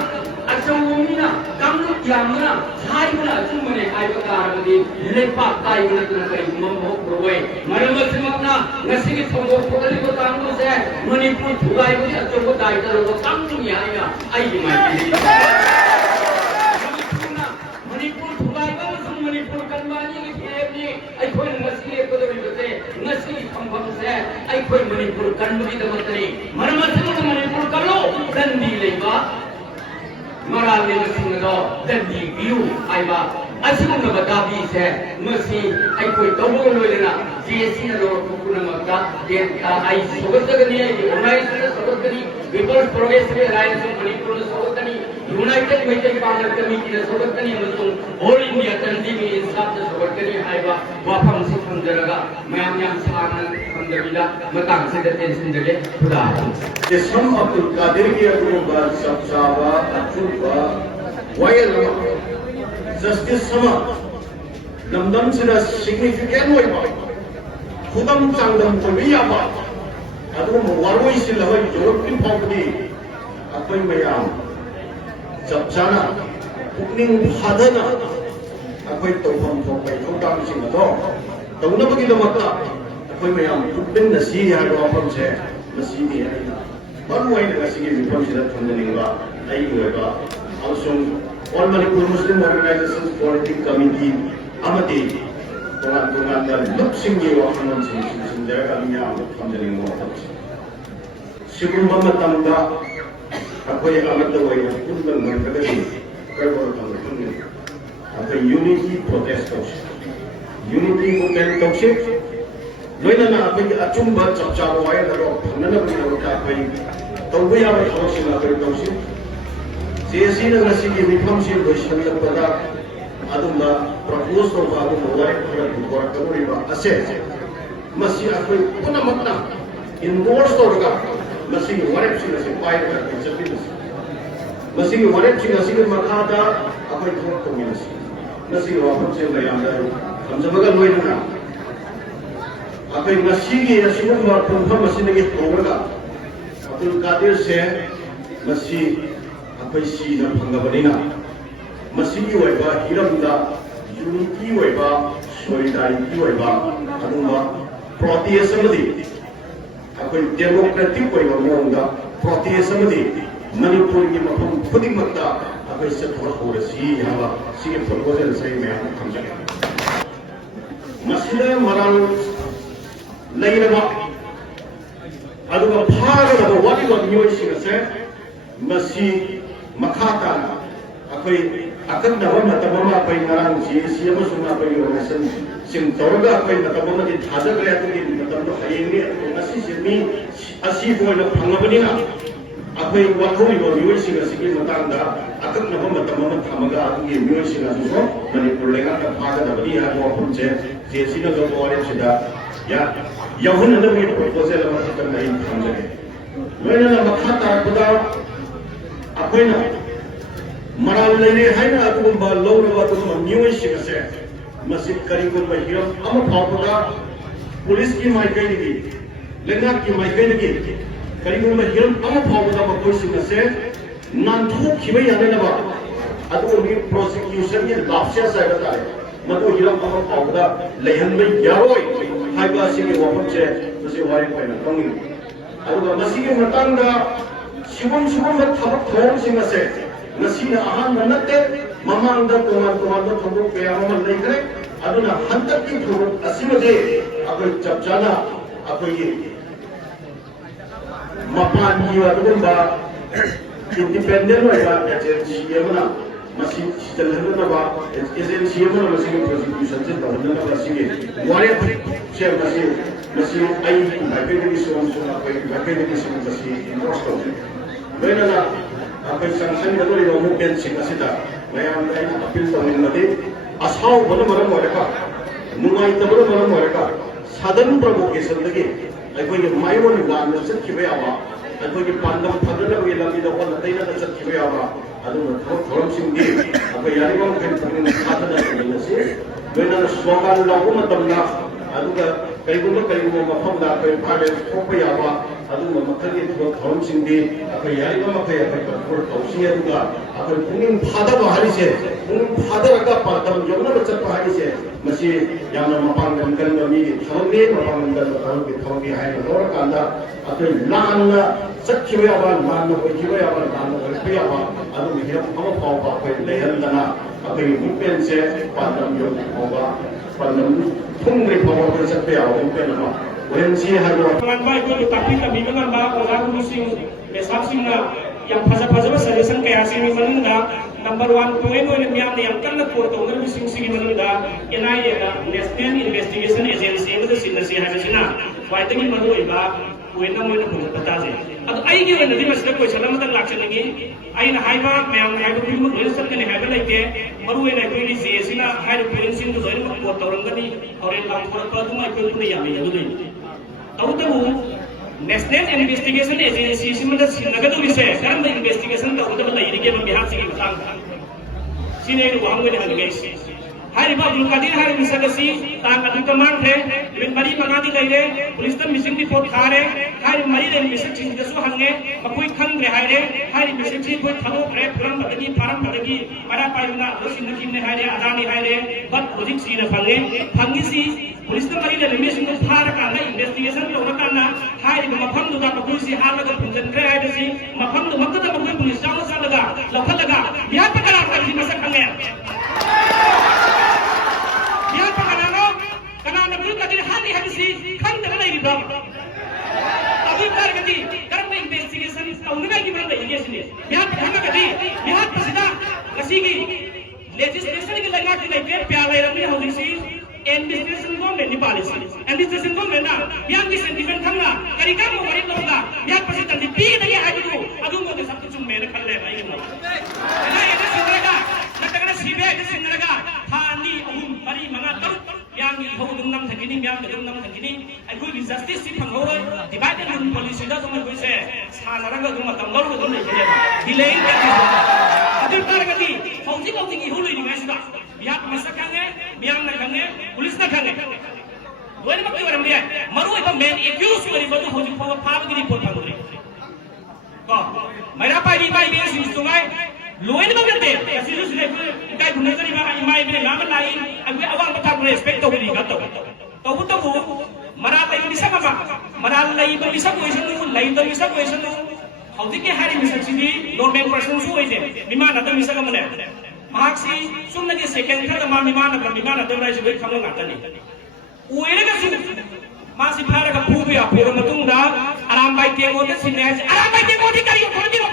अचुमीना कामनु यामना हाइबना अचुमने हाइबा कारबदी लेपा काइबना तुना करि ममो प्रोवे मरमसिमना ngasiगी थोगो फोगली को तांगु से मणिपुर थुगाइबगी अचुम दाइतरो को कामनु याया आइबी माइबी मणिपुर थुगाइबा सुम मणिपुर कनबानी की खेबनी अखोय ngasiगी कोदबिबते ngasiगी से अखोई मणिपुर कन्बगीदमक्तनी मरमसिमना मणिपुर कलो दंदी लेबा मराल लेबसिंगदो दंदी बियु आइबा असिगुम्लबा दाबीसे मसी अखोई तौबो लोइलेना जेसी नो पुनमक्ता देता आई सोगतगनी आई ऑर्गनाइजेशन सोगतगनी peoples progressive alliance of Manipur सोगतगनी यूनाइटेड मैत्री पांगल कमिटी सोगतगनी अमसुंग ऑल इंडिया तंजीमी इंसाफ सोगतगनी हाइबा वाफम से समझरगा मयाम याम सागन समझबिला मतंग से टेंशन जगे खुदा The sum of the Kadirgi Aguba Sabsava Achuba Wayalama Justice Sama Namdam Sida significant way Hudam Sangdam Koviyaba Adum Warway Silava European Property Apoy Mayam Sabsana Pukning Hadana Apoy Topam Topay Hudam Singado Taunabagi the Mata Apoy Mayam Pukbin the sea had often said the sea. One way the Nasi considered from the Lingua, Ayueva, also all Manipur Muslim organizations, political committee, Amati, Toran, the Luxing you of pronunciations in their coming out from the Lingua. Shibumba Tanga, Apoya Amata way of Pundan Markadaki, Trevor Tanga, at the unity protest unity movement toxic. Loina na apay achumba chapcharo ay daro nana bina ka apay tawya ay hawsin na pero tawsin CSC na nasigi reform si Roshani pada adumba propose to ba adu mawari para dukor ka riba ase masi apay puna matna endorse to ga masi warep si nasi pai ka chapi मसीगी वारेपसिंग असिगी मखादा अखोई थोक तोमिनसी मसीगी वाफमसे मयामदा हमजबगा लोइना अखोई मसीगी असिगुम्बा पुंफम असिनगी तोरगा अब्दुल कादिर से मसी अखोई सीना फंगबनिना मसीगी वैबा हिरमदा यूनिटी वैबा सोलिडारिटी वैबा अदुमा प्रोटेस्ट अमदी अखोई डेमोक्रेटिक वैबा मोंदा प्रोटेस्ट अमदी मणिपुर की मफम खुदिमक्ता अखोई सथोर होरसी हाबा सिगे प्रपोजल से मैं समझे मसीदा मराल लेरबा अदुगा फागदबा वालिबा मियोइसिगसे मसी मखाता अखोई अकंदबा मतबमा पै नरांग जीएसी अमसुंग अखोई ओनेसन सिंग तौरगा अखोई मतबमा दि थाजग्रे अतुगी मतबनो हयेंगे मसी सिमी असि बोइना फंगबनिना अखोई वाथौरिबा मियोइसिग असिगी मतंगदा अकंदबा मतबमा थमगा अतुगी मियोइसिग असुसो मणिपुर लेंगा फागदबनि हाबो वफुंचे जेसी न गबो वारेसिदा या यहुन नबी प्रपोजल अमा खतम नहीं थमजगे लोइना मखाता खुदा अखोइना मराल लेने हाइना अदुगुम्बा लौरबा अदुगुम्बा मियोइसिगसे मसिद करिगुम्बा हिरम अमा फावबगा पुलिस की माइकैदगी लेंगाक की माइकैदगी करिगुम्बा हिरम अमा फावबगा मखोइसिगसे नानथोखिबा यानेनबा अदुगुम्बी प्रोसिक्यूशन की लाफसिया साइबा तारे मदु हिरम अमा फावबगा लेहनबा यारोय हाइबा सिगे वफमसे मसि वारि पैना तंगि अदुगा मसिगे मतंगदा सिबुम थबक थोंसिगसे नसीना अहम नत्ते ममांगदा तोमान थबक कया अमा लेखरे अदुना हंतकी थबक असिमदे अखोई चपचाना अखोई मपानी अदुगुम्बा इंडिपेंडेंट होइबा एजेंसी अमना मसी सितलहनबा एजेंसी अमना मसिगे प्रोसिक्यूशन से तहनबा सिगे वारे से मसी आई भाइपेदगी सोम अखोई भाइपेदगी सोम मसी इंडोर्स तौजे लोइना अखोई संगठन गदोरि मूवमेंट सिंग असिदा मयाम लाइन अपील तौनिंगदि असाव बन मरम ओरका नुंगाई तबर मरम ओरका सदन प्रोवोकेशन दगी अखोई माइवन लान चतखिबा याबा अखोई पांडम फदनबि लबिदा वन तैना चतखिबा याबा अदुना थोरम सिंगि अखोई यारिबम खेन तंगिन खातदा नसे लोइना स्लोगान लाउ मतमना अदुगा करिगुम्बा मफमदा अखोई फाले थोपा याबा अदुगा मखलि थोरम सिंगि अखोई यारिबम अखोई कंट्रोल तौसि अदुगा अखोई पुनिंग फादबा हारिसे पुनिंग फादरगा पातम यौनबा चतपा हारिसे मसी यामना मपांगन कनबा मी थवंगे मपांगन थवंगे थवंगे हाइना लोरकांदा अखोई लानना चतखिबा याबा लानना होइखिबा याबा लानना होइखिबा याबा अदुगा हिरम अमा फावबा अखोई लेहनदना अखोई मूवमेंट से पातम यौन फावबा पातम थुंग्रे फावबा को चतपा याबा मूवमेंट अमा ओएनसी हाइबा ngamba ikut tapi kami ngamba oza kumusing mesapsing na yang faza suggestion kaya sini manunda number 1 point one miyam yang kanna ko to ngal sing sing manunda NIA da National Investigation Agency da sinasi haisina waitagi madu iba wena moina pun pataje ad ai ge wena di masla ko salam ta lakchanagi ai na haiba miyam haiba bimu register kane haiba laite maru wena ko ni sina haiba point sing do doin ko torangani aure lam ko paduma ko ni yami yadu तौतबु national investigation agency सिमदा सिनगदु विषय करम investigation तौतबु लैरिगे बिहार सिगी मतंग सिने वांगने हलगैसी हारिबा अब्दुल कादिर हारि मिसगसी तांग अदु कमांड थे बिन मरी मंगादी लैरे पुलिस त मिसिंग रिपोर्ट थारे हारि मरी रे मिसिंग चिंदसु हंगे मकुई खंगरे हारे हारि मिसिंग ची कोई थलो रे फरम बदगी फारम बदगी para पाइना दोसिन किने हारे अदानी हारे बट प्रोजेक्ट सीने फंगे फंगिसी पुलिस त मरी रे मिसिंग को फार काना इन्वेस्टिगेशन लो काना हारि मफम दुदा पुलिस हालगा पुंजन रे हाइदसी मफम दु मक्कदा मकुई पुलिस जाम सालगा लफलगा बिहार पकड़ा कर मसक हंगे बिहार पकड़ानो कना अब्दुल कादिर हानि हदसी खंग दला इदम अभी बार गति करम इन्वेस्टिगेशन उनका की बात है ये सुनिए बिहार पकड़ना गति बिहार प्रसिद्ध कसीगी लेजिस्लेशन के लगा के लेके प्याले रंगे हदसी एडमिनिस्ट्रेशन गवर्नमेंट नि पॉलिसी एडमिनिस्ट्रेशन गवर्नमेंट ना बिहार की सेंटीमेंट खंगा करिका मो वरी तोगा बिहार प्रसिद्ध दी पी दगे हाजू अदु मो सब कुछ मेरे खल्ले भाई ना ये सिंगरगा नटगना सीबे ये सिंगरगा थानी अहम मरी मंगा तरू या म्याम की हो दुम नम थकिनी म्याम के दुम नम थकिनी आई कोई जस्टिस सी फंगोय डिवाइड एंड रूल पॉलिसी दा तुम कोई से सानरंग दुम मतम लौर दुम ले जे डिले अदर कारगति हौजी हौजी की हुलुई निमेसदा बिहार मसक खांगे म्याम न खांगे पुलिस न खांगे लोइन मक्की वरम दिया मरु इबा मेन एक्यूज करी बदु हौजी फो फाब की रिपोर्ट फंगरे को मैरा पाई बे सिंसुंगाई लोइन मगते सिलुस ले काय गुने करी मा इमाई बे नाम लाई अगे अवांग बता रेस्पेक्ट तो बली गतो तो बुतो मरा लाई बिसा मा मरा लाई बिसा क्वेश्चन नु लाई तो बिसा क्वेश्चन नु हौजी के हारी मिसा सिदी नॉर्मल पर्सन सु होइजे बिमा न त मिसा गमने मार्क्सी सुमने के सेकंड थर्ड मा बिमा न त राइज बे खमो गातनी उएरगा सु मासी फारगा फुबे अपोर मतुंगदा आराम बाई तेगो ते सिने आराम बाई तेगो दी करियो थोड़ी रो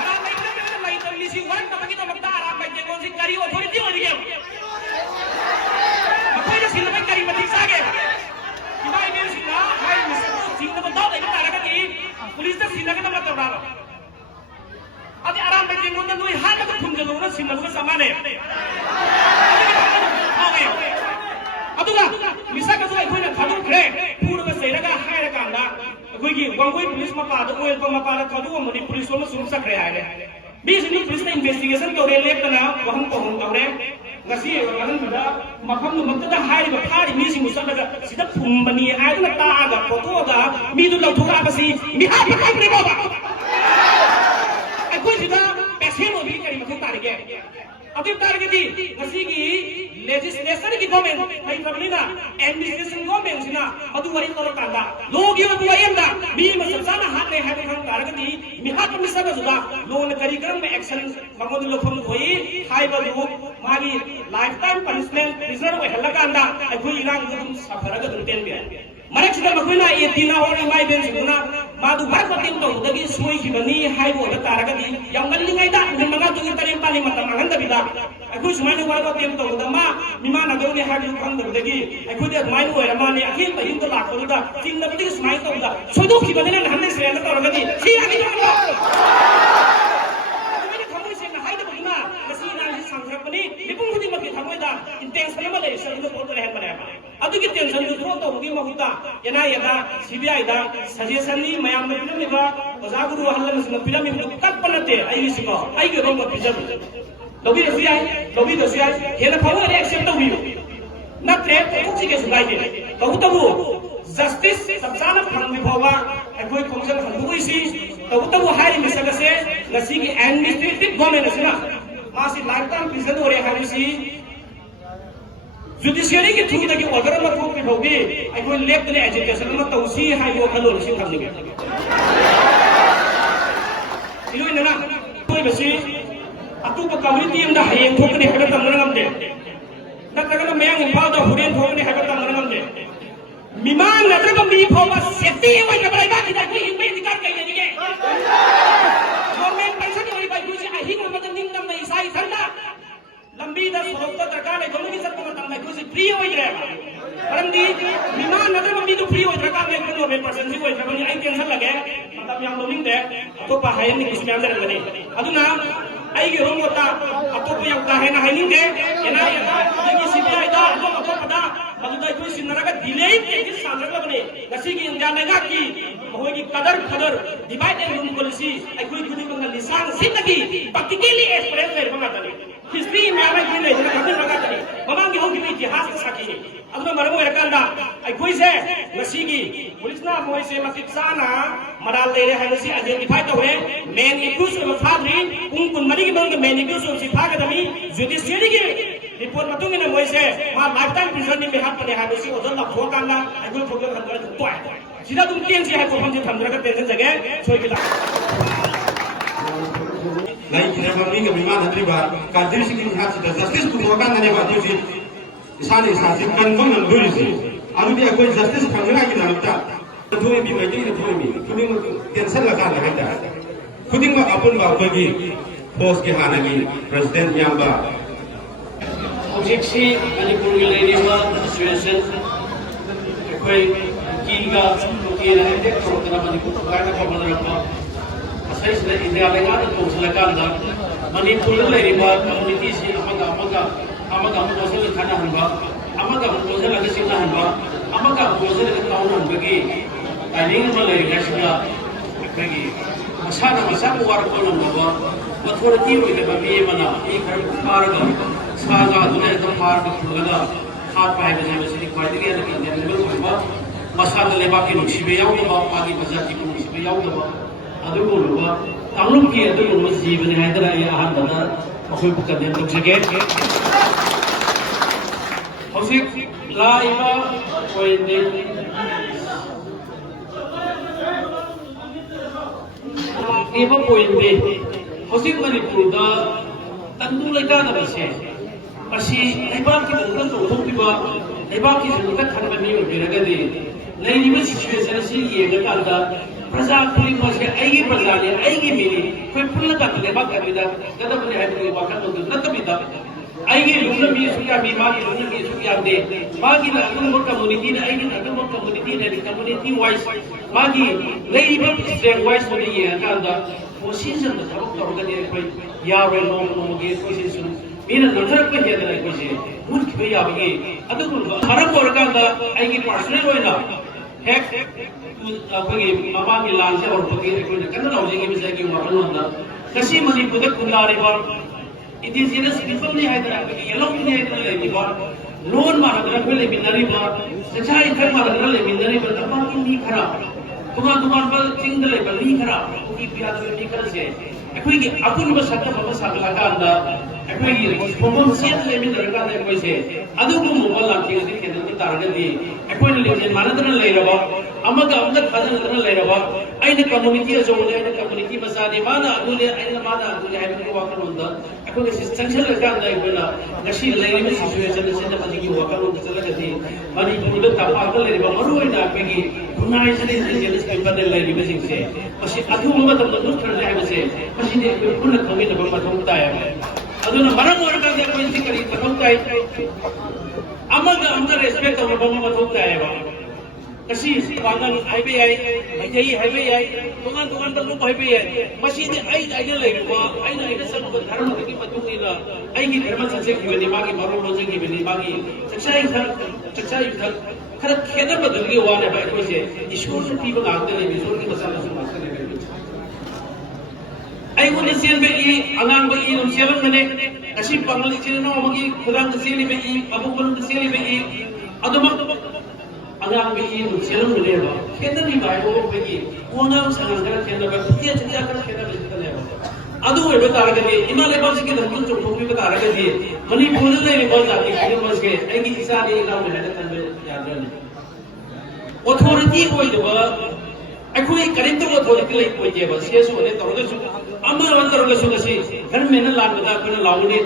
आराम बाई तेगो लाई तो लिसी वर्क तबकी तो लगता आराम बाई तेगो सी करियो थोड़ी दी हो गया कोई तो सिने में करी मत सागे भाई मेरे सिना भाई मिस्टर सिंह ने बताओ देखा लगा कि पुलिस ने सिने का मतलब डाला अब आराम बाई तेगो ने कोई हाथ तो फुंग लो ना सिने को सामान है अदुगा मिसा का तो कोई ना थादु खरे पूर्व सेरगा हायरा कांदा कोई की वंगोई पुलिस मपाद ओएल को मपाद थादु मनी पुलिस को सुम सकरे आरे बीसनी पुलिस ने इन्वेस्टिगेशन तोरे लेतना वहम को हम तोरे ngasi wanan bada mafam nu makta hairi ba phari mi sing musal daga sida phumbani aiduna ta ga photo ga mi du lauthura ba si mi ha ba kamri ba ai koi sida paise mo bi kari makta tarige अभी target दी नसी की legislation की government नहीं करनीना administration government सिना अदु worry तोर कांदा लोग यो दुआयंदा मी मसलसाना हाथ ले है हम टारगेट दी मी हाथ में सब जुदा लोन कार्यक्रम में एक्शन मगोद लोफम होई हाई बदु मागी लाइफ टाइम पनिशमेंट प्रिजनर वे हल्ला कांदा अखुई इरांग गुम सफरग दुटेन बे मरक सिदा मखुना ये तीना और इमाई बेन सिना मादु भाग पतिन तो दगी सोई की बनी हाई बो टारगेट दी यंगल लिंगाई दा मंगा तो तरेम पाली मत मंगन दबिदा अखुई सुमाइनो वाला तेम तो दमा मिमा नगौने हागी खंगदगी अखुई दे माइनो ओय रमाने अखिन बहिन तो लाखोदा तीन नबदी सुमाइ तो दा सोदो की बने न हन्ने से न तोरगदी सी आगी तो तुम्हें खमोई से न हाइद बहिना नसी ना संग्रह बनी निपुण खुदी मके थमोइदा इंटेंशन में ले सब तो बोल रहे बने अदु की टेंशन जो तो होगी महुता एना यदा सीबीआई दा सजेशन नी मयाम में फिल्म बा ओजागुरु हल्लन से फिल्म में कल्पनते आई सिको आई के रोम पिजब लोबी दसिया हेना फावो एक्सेप्ट तो हुई नत्रे तो के सुनाई दे तबु जस्टिस सबसाना फंगबी फावा अखोई फंक्शन फंगुई सी तबु हाई मिसल से नसी की एडमिनिस्ट्रेटिव गवर्नमेंट से ना मासी लाइफ टाइम प्रिजन हो रे हाई सी जुडिशियरी की थ्रू दगी ऑर्डर में थ्रू होगी अखोई लेफ्ट ने एजुकेशन में तौसी हाई वो खलो से थमनिगे इलो इनना कोई बसी अतुप कम्युनिटी अंदा हयें थोकने हगत तमन नमदे नत्रगना मयांग इंफाल दा हुरेन थोकने हगत तमन नमदे मिमान नत्रग मी फोबा सेफ्टी होय कबराई बा किदा की इमे अधिकार कई देगे गवर्नमेंट पैसा की बाई कुछ आही को मत निंग दम नहीं साई ठंडा लंबी दा सोता दरकार है दोनों की सब को तम कुछ फ्री होय रे परंदी मिमान नत्रग मी तो फ्री होय दरकार में को 90% से होय कबनी आई टेंशन लगे मतलब yang लोलिंग दे तो पहाय नि कुछ में अंदर लगे अदुना आई के रोम होता अतोप yang kahe na hainin ke ena ya ki CBI da तो पता बदुदा कोई सिनरगा डिले के सामने बने नसी की इंजान लगा की होगी कदर खदर डिवाइड एंड रूल पॉलिसी आई कोई खुदी बंगा निशान सिंदगी प्रैक्टिकली एक्सप्रेस कर बंगा तने हिस्ट्री में आवे की नहीं ना खबर लगा तने बंगा की होगी इतिहास साखी अदुना मरमो रकांदा आई कोई से नसी की पुलिस ना मोय से मकिसाना मराल ले है नसी आइडेंटिफाई तो है मेन एक्यूज ऑफ फादरी कुन मरी की बंग मेन एक्यूज ऑफ सिफा का दमी जुडिशियरी की रिपोर्ट मतुंग ने मोय से मा लाइफ टाइम प्रिजन में हाथ पने है बसी ओदन ला फोर कांदा आई प्रॉब्लम खंदर तो है सीधा तुम केन से है को हम जे थंदर का टेंशन जगह सोई के नहीं किने फैमिली के बीमा धंधरी बार कांट्री से की हाथ से जस्टिस को फोर कांदा ने बात जी इसाने इसासे कन कम न दुरी से आरु भी कोई जस्टिस फंगना की नमता तो भी मैंने तो भी खुदिंग टेंशन लगा था खुदिंग में अपन बाप की पोस्ट के हाना की प्रेसिडेंट याबा Objeksi Manipur की लेडीज़ सिचुएशन कोई कीगा लोकेरा है देख तो तेरा मणिपुर का ना कौन रखा असली से इंडिया में ना तो उसने कहा ना मणिपुर लेडीज़ कम्युनिटी से अपना amaga mo sa khana hanba amaga mo sa la sina hanba amaga mo sa la taun hanbagi timing ma lai gasga kagi masana masak war ko lang ba authority oi da bi mana e khar marga saga dune da marga khulaga hat pai ba ne sini khwai de ya ki level ko ba masana le ba ki no sibe yaw ba magi bazati ko sibe yaw ba adu ko ba tamlu ki adu no jeevan hai da ya ahan bana akhoi bu kadem tok jage hosik laiba point eva point hosik manipur da tandu laika da base asi laiba ki bangkan to thok tiba laiba ki jungka thanba mi oi biraga de lai ni situation asi ye ga kanda प्रजा पूरी मसे आएगी प्रजा ने आएगी मेरी कोई पुल्ला का लेबा का बिदा कदा बने है कोई वाका तो न तो बिदा आएगी लुन भी सुया भी मागी लुन भी सुया दे मागी ना अपन मोट कम्युनिटी ने आएगी अपन मोट कम्युनिटी ने कम्युनिटी वाइज मागी लेबा स्ट्रेंथ वाइज होनी है कांदा वो सीजन में सब तो होगा दे कोई या रे नो नो गे कोई सीजन मीना नजर पे है दे कोई से मुन के या बगे अदु फरक और कांदा आएगी पर्सनल होइना हेक अखोई मामा की लाल से और पकी कोई कन्ना लौजेगी बिसे की मापन होता कसी मणिपुर के कुंदारे पर इंडिजिनस पीपल ने है तरह के येलो ने है तरह की बात लोन मारा तरह के ले बिंदरी बात सच्चाई कर मारा तरह ले बिंदरी पर तमाम की नहीं खराब तुम्हार पर चिंग ले पर नहीं खराब की प्याद में नहीं कर से अखोई की अपुन बस सत्ता बाबा सागला का अंदा अखोई की फोमन सेट ले में दरका दे कोई से अदु को मोबाइल लाके के केदन की टारगेट दी अखोई ले जे माना तरह ले रबा amaga amga khadana तरह ले रबा आइने कम्युनिटी जो ले आइने कम्युनिटी मसाने माना अदुले आइने माना अदुले आइने को वाकन होता अखोई के सेंशन लगा अंदा इबला नशी ले में सिचुएशन से न पति की वाकन होता चला गई मनी पुरुद तापा कर ले रबा मरु इना पेगी गुनाई से इंटेलिजेंस का बदल ले में से पछी अदु मग तब न कर ले है से पछी ने कुल कमी न बम होता है अदुना मरम और का कोई सी करी होता है amaga amga respect और बम होता है कसी बांगन हाईवे आई मई हाईवे आई दुकान दुकान पर लोग हाईवे आई मशीन आई आई लेबा आई ना सब धर्म की मतुंगिला आई की धर्म से की बनी मागी मरो रोजे की बनी मागी सच्चाई घर खर खेना बदल के वाले भाई कोई से ईश्वर से पीबा आते ले ईश्वर की मसाला से बात करने में आई को निसेल में ई अनांग में ई सेवन में कसी बंगली चेना मगी खुदांग सेली में ई अबु बन सेली में ई अदम अगांग भी ये सेलम मिलेगा खेतना नहीं भाई वो बेगी वो ना संग कर खेतना पर ये चीज़ कर खेतना बिल्कुल नहीं है अदु वो बता रहे हैं इमाले बाजी के धर्म जो ठोक भी बता रहे हैं मनी बोल रहे हैं बहुत आगे फिर बस के एक ही इंसान ये नाम में है तंबे याद रखना अथॉरिटी कोई दबा अखोई करेंट वो अथॉरिटी ले कोई जे बस ये सोने तो रोगे अमर अंदर रोगे सुगसी घर में न लाग बता कोई लाउने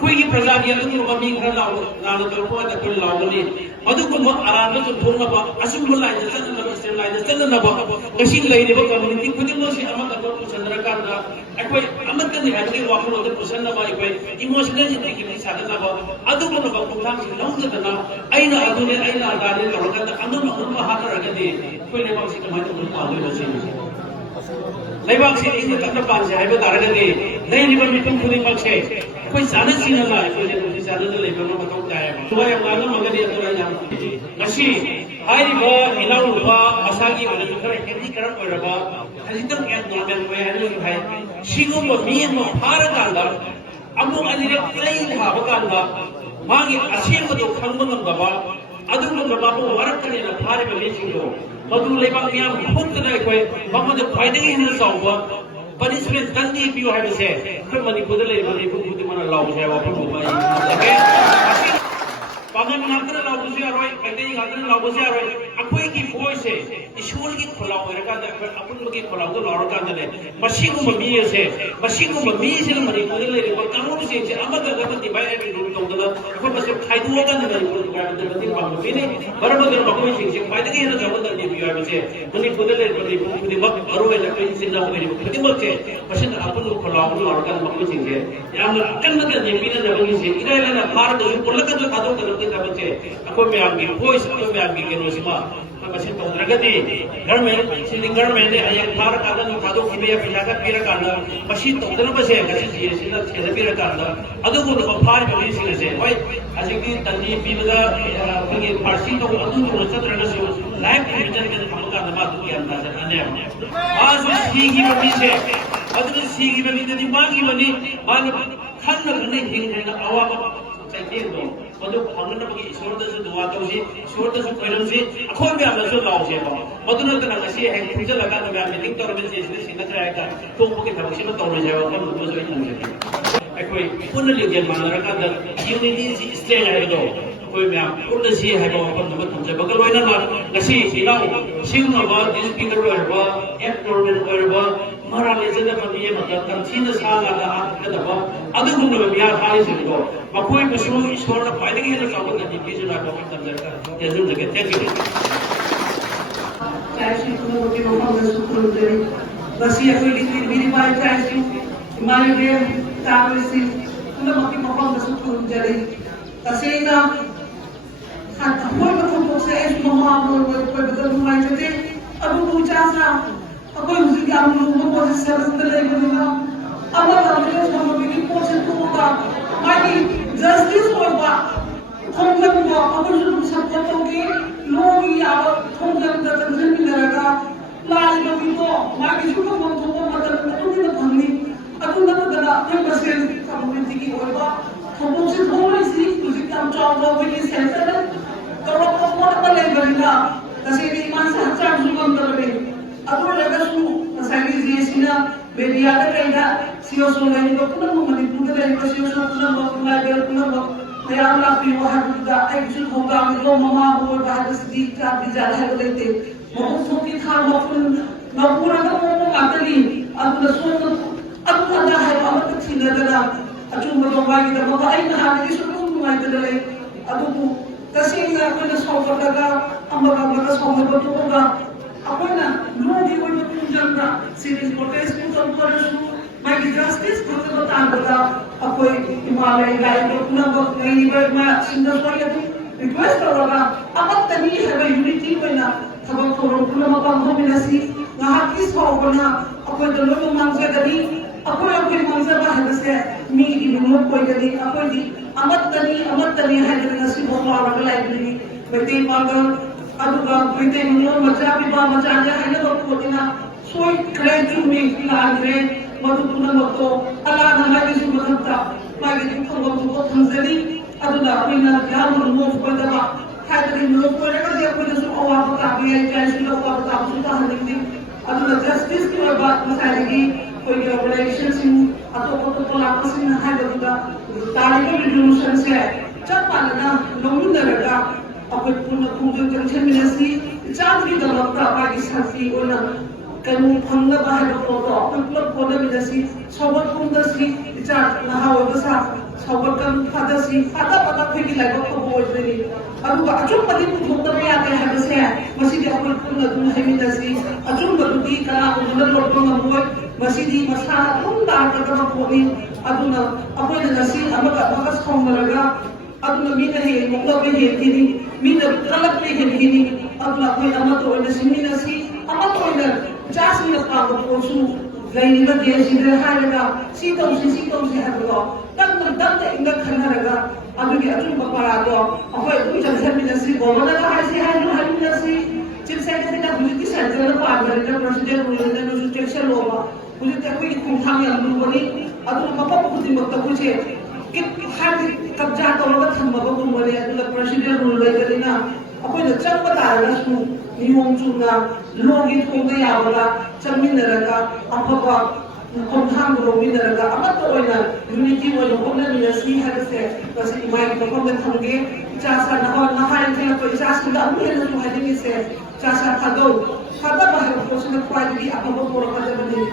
कोई की प्रजा की अदु को मम्मी घर लाउ लाने तो को त कोई लाउने अदु को आराम तो थोंगा बा असुम लाइन से स्टेम लाइन से न बा कसी लेने बा कम्युनिटी खुद नो से अमर तो चंद्र का अखोई अमर के निहार के वापन होते प्रसन्न बा कोई इमोशनल जितनी की साथ ना बा अदु को बा पुठान से लौंग तना आइना अदु ने आइना दाने तो रगा अनु अनु हाथ रगा दे कोई ने बासी कमाई तो पावे बसे लेबाक से इन तक पान से है बता रहे थे नहीं निबल मीटिंग खुदी पक्ष है कोई जाने सीन ला कोई ने कुछ जाने तो लेबल में बताऊं क्या है तो ये मानो मगर ये तो यहाँ नशी हाई बा इलाउ बा असागी वाले जो करे खेती करम और बा हजितम क्या नॉर्मल में है लोग भाई शिगो में मीन में फार कांदा अमु अधिक प्लेन था बकांदा मांगे अशील को तो खंबन दबा अदु को बाबू वरक करने ना फार में ले चिंगो मधु लेबाक मियां बहुत ना कोई ममद फायदे ही न साउबा पनिशमेंट दंडी पियो है से फिर मणिपुर ले मणिपुर बुद्धि मन लाउ है वापन हो भाई ओके पागन नात्र लाउ से रोय कहते ही नात्र लाउ से रोय अकोई की वॉइस है ईश्वर की खुलाओ रका अपन लोग की खुलाओ तो लौड़ का दे मशी को मम्मी से मणिपुर ले कानून से अमद गति भाई एक रूल तो दला को बस फायदो का नहीं मणिपुर का दे बाबू ने बराबर दर बकोई से फायदे के न जब दर दी पियो है से मणिपुर ले मणिपुर की मत अरो है कोई से ना होगी खुद मत से बस अपन लोग खुलाओ लौड़ का बकोई से याम कन्न के ने बिना जबंगी से इरा फार तो पुलक तो खादो करते तब से अको में आगे वॉइस अको में आगे के नोसिमा मसी तौद्रगति गवर्नमेंट हयें फार कादा नुकादो किबे पिलागा पिरा कादा मसी तौदन बसे गसी जीएसना छेदा पिरा कादा अदुगु फार बली सिंगसे होय अजिकी तंजी पिबदा फगे फारसी तो अदु चत्रगसु लाइफ रिजन के हमका नमा तो ज्ञान दाजन अने आज सीगी बनी से अदु सीगी बनी दि मागी बनी मान खन्न खने हिंगना अवाब चाहिए मधु फंगनबगी ईश्वरदसु दुआ तौसी ईश्वरदसु खैरमसी अखोय म्यामसु लावसे बा मधु नतना गसी हें फुजलगा न म्याम मीटिंग तौरबे जेसने सिनथरायका तोपके थबसी न तौरजे बा मधु मजो इनजे अखोय पुन लिगेल मानरका द यूनिटी स्टेज हायदो अखोय म्याम पुन सी हायबो अपन नम थमजे बगल वैना मा गसी सिलाव सिंगबा स्पीकर ओरबा एक्टर ओरबा मरा लेजन बनिए मतलब तंथीन सागा दा आकदबा अदुगुन बिया हाय सिंगो मकोय बसु ईश्वर न फाइदिंग हेन चावल गति बिजुना को तमजरका तेजुन जगे thank you Trashing to the people from the school day. Basi ako'y little by trashing. Malibir, Tavrisi, to the people from the school day. Kasi na, at ako'y matupok sa edge mo mga mga pagkakal mo ay today. Ako po chasa, ako'y musigang mo po sa sarang talay mo nila. Ama namin yung mga mabiging po sa tuwa. Maki, justice or ba? Kung lang ba, ako yung sa patogi, logi yawa, kung lang na tansin nilaraga, lali na ito, maki suka mo ito mo madalang ito pinapangli, ako na madala, yung basil, sa pagpintiki or ba, kung si Holy Sick, kung si Kamchaw, logi yung center, karong mo na talay ba nila, kasi hindi man sa hatsang suman talaga. Ako laga su, nasali siya sila, Beriada kaya siyo sunay nito kuna mo manipuda rin ko siyo sunay mo kuna gal kuna mo kaya wala ko yung haruda ay gusto ko gamit ko mamabuhay bahag sa dika bijala hay ulit mo sukit ha mo kun mapura ka mo mo katali at nasunod at nadahay mo at sinadala at yung magawagi na mga ay nahagi gusto ko mga idalay at kasi nga ako na sofa daga ang mga sofa ko ka ako na lugi ko yung tunjang na sinis protest ko sa operasyon may justice ko sa batang ako'y imalay dahil ko na ngayon iba ma sindasway at request ko na apat tani haba unity ko na sabang turong ko na mapangkombinasi nga hakis ko na ako'y dalawang mangsa gani ako'y mangsa ba hadase mi ibinulog ko gani ako'y di amat tani haba na si Boklara library may pagang aduga pwede mo masabi ba masaya ay na soy credit me filagre matutunan mo to ala na lagi sumasamta magiging kung ko tanzali aduga ay na gamon mo pwede ba kahit rin mo pwede kasi ako na sa awa ko tabi ay kaya sila awa ko tabi sa halindi aduga justice ki ba masayagi koy regulations yung ato ko to pala kasi na hada aduga tayo ko resolution siya chapa na noon talaga ako puno kung terminasi चांदी दलता पागी साथी ओना कनु फंगना बाहर को तो अपन club को ना बिदसी सोबत कुंदसी इचा नहा वगसा सोबत कम फादसी फादा पता फेकी लागो को बोजनी अरु अचुम पदी को थोक में आते हैं बसे मसीदी अपन कुंदा तुम है बिदसी अचुम बदुदी कला उधर लोट को नबोय मसीदी मसा तुम दार का कम कोनी अदुना अपन नसी अमका मकस खोंगलगा अदुना मीना है मतलब है किनी मीना कलक पे है किनी अगला कोई अमत हो न सिमिना सी अमत हो न जास न पाव पोसु गई न दे सिदे हालगा सीतम सी हबलो दम इंग खनरगा अदुगे अदु बपरा दो अहोय तु जब सिमिना सी बोलना का हासी हालु हालु सी चिप से के ता बुद्धि सर्जन पागल न प्रोसीजर रूल न रिस्ट्रिक्शन लोबा बुद्धि ते कोई कुंठाम यलु बनी अदु मपप बुद्धि मत कुछे कि हाथ कब्जा तौलगा थमबा गुमले अदु प्रोसीजर रूल लेगलिना अखोइना चंबा तारगसु नियम चुना लोगी थोंगा यावला चमिनरगा अफबा खोंथाम रोमिनरगा अमत ओइना यूनिटी ओइना होना मिनसी हरसे बस इमाइ तकोम थंगे चासा न हाय थे को चासा दा उहेन नु हदिनि से चासा थागौ फादा बाहे पोसना क्वालिटी अफबा पोरका जबनि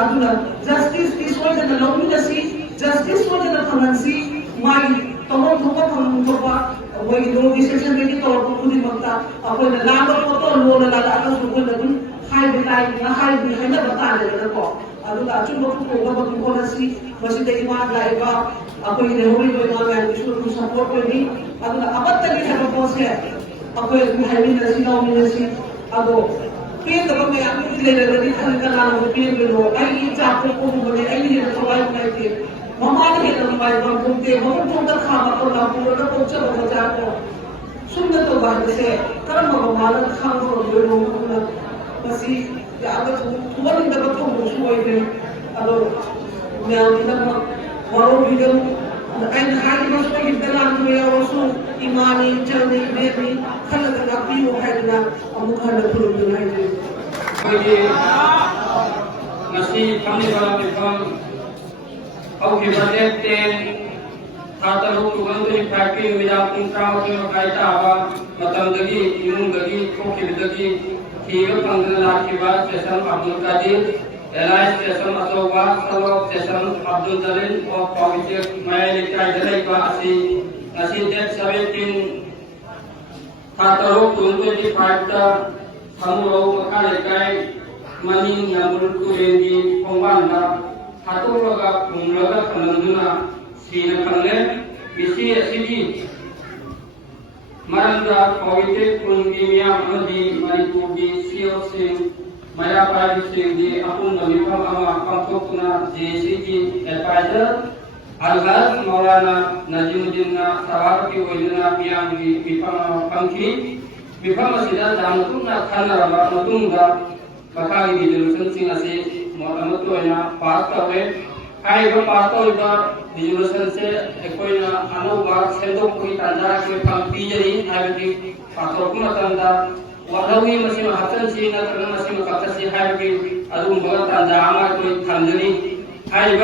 अदुना जस्टिस दिस ओइना लोमिनसी जस्टिस ओइना थंगसी माइ तमो थोका थंगबा वही लोग इस सेशन में की तौर पर खुद ही मगता अपन लाभ को तो लोग लगा आता सुबह लगूं हाई बिताई ना हाई भी है ना बता ले ना को अदुगा चुन बकु को बकु को नसी बसी दे दिमाग लाएगा अपन ये होली को इमाम है विष्णु को सपोर्ट को भी अदुगा अबत तक है को से ꯑꯩꯈꯣꯏ ꯑꯗꯨꯝ ꯍꯥꯏꯃꯤꯟꯅꯁꯤ ꯂꯧꯃꯤꯟꯅꯁꯤ ꯑꯗꯣ ꯄꯦꯟꯗꯕ ꯃꯌꯥꯝꯗꯨꯗꯤ ꯂꯩꯔꯒꯗꯤ ꯀꯅꯥꯅꯣ ꯄꯦꯟꯗꯣꯏꯅꯣ ꯑꯩꯒꯤ ꯏꯆꯥ ꯄꯣꯛꯄꯒꯨꯝꯕꯅꯦ ꯑꯩꯅ ꯍꯦꯟꯅ ꯊꯋꯥꯏ ꯅꯨꯡꯉꯥꯏꯇꯦ ꯃꯃꯥꯅ ꯍꯦꯟꯅ ꯅꯨꯡꯉꯥꯏꯕ ꯄꯣꯛꯇꯦ ꯃꯄꯣꯛꯇ ꯈꯥꯕ ꯀꯣꯜꯂꯥ ꯄꯨꯔꯒ ꯄꯣꯛꯆꯕ ꯃꯆꯥꯗꯣ ꯁꯨꯝꯅ ꯇꯧꯕ ꯍꯥꯏꯕꯁꯦ ꯀꯔꯝꯕ ꯃꯃꯥꯅ ꯈꯥꯡꯕ ꯉꯝꯗꯣꯏꯅꯣ ꯑꯗꯨꯅ ꯃꯁꯤ ꯌꯥꯝꯅ ꯊꯨꯝꯍꯟꯅꯤꯡꯗꯕ ꯊꯧꯗꯣꯛꯁꯨ ꯑꯣꯏꯈ꯭ꯔꯦ ꯑꯗꯣ ꯃꯌꯥꯝꯒꯤꯗꯃꯛ ꯋꯥꯔꯧꯕꯤꯒꯅꯨ ꯑꯩꯅ ꯍꯥꯏꯔꯤꯕ ꯁꯣꯏꯈꯤꯕꯗ ꯂꯥꯟꯕ ꯌꯥꯎꯔꯁꯨ ꯏꯃꯥꯅꯤ ꯏꯆꯜꯅꯤ ꯏꯕꯦꯟꯅꯤ ꯈꯜꯂꯒ ꯉꯥꯛꯄꯤꯌꯨ ꯍꯥꯏꯗꯅ ꯑꯃꯨꯛ ꯍꯟꯅ ꯈꯨꯔꯨꯝꯗꯨꯅ ꯍꯥꯏꯖꯔꯤ ꯑꯩꯈꯣꯏꯒꯤ ꯉꯁꯤ ꯐꯝꯂꯤꯕ ꯃꯤꯐꯝ ꯍꯧꯈꯤꯕ ꯗꯦꯠ 10 ꯊꯥ 3 2025ꯀꯤ ꯅꯨꯃꯤꯗꯥꯡ ꯄꯨꯡ 11:30 ꯇꯥꯕ ꯃꯇꯝꯗꯒꯤ ꯏꯃꯨꯡꯗꯒꯤ ꯊꯣꯛꯈꯤꯕꯗꯒꯤ ꯊꯤꯕ ꯐꯪꯗꯅ ꯂꯥꯛꯈꯤꯕ station Abdul Kadir alliance station अचौबा सलोक स्टेशन अब्दुल जलील और पवित्र मया लेकायदा लेबा असि ngasi date 17 था 2025 ता थामुरो मका लेकाय maning yamul kurendi pongbanna haturoga kumlaga kananduna sina kanle bisi asidi maranda pavite kungi miya amadi maritubi siyosi Maya Private Secretary Apun Namipam Ama Pangkokna JCG Advisor Algas Maulana Najimuddin Sawaki Wajuna Miyamgi Mipam Pangki Mipam Sida Damutuna Khanaraba Matunga Bakagi Resolution Singasi Mohamatuana Pastawe Kaiba Pastawa Resolution Se Ekoina Anuba Sendokui Tanda Mipam Pijari Habiti Pastokuna Tanda Walawi masih mahatan sih, nak masih makata sih hari ini, adum bagat tanda amat tu tandani, hari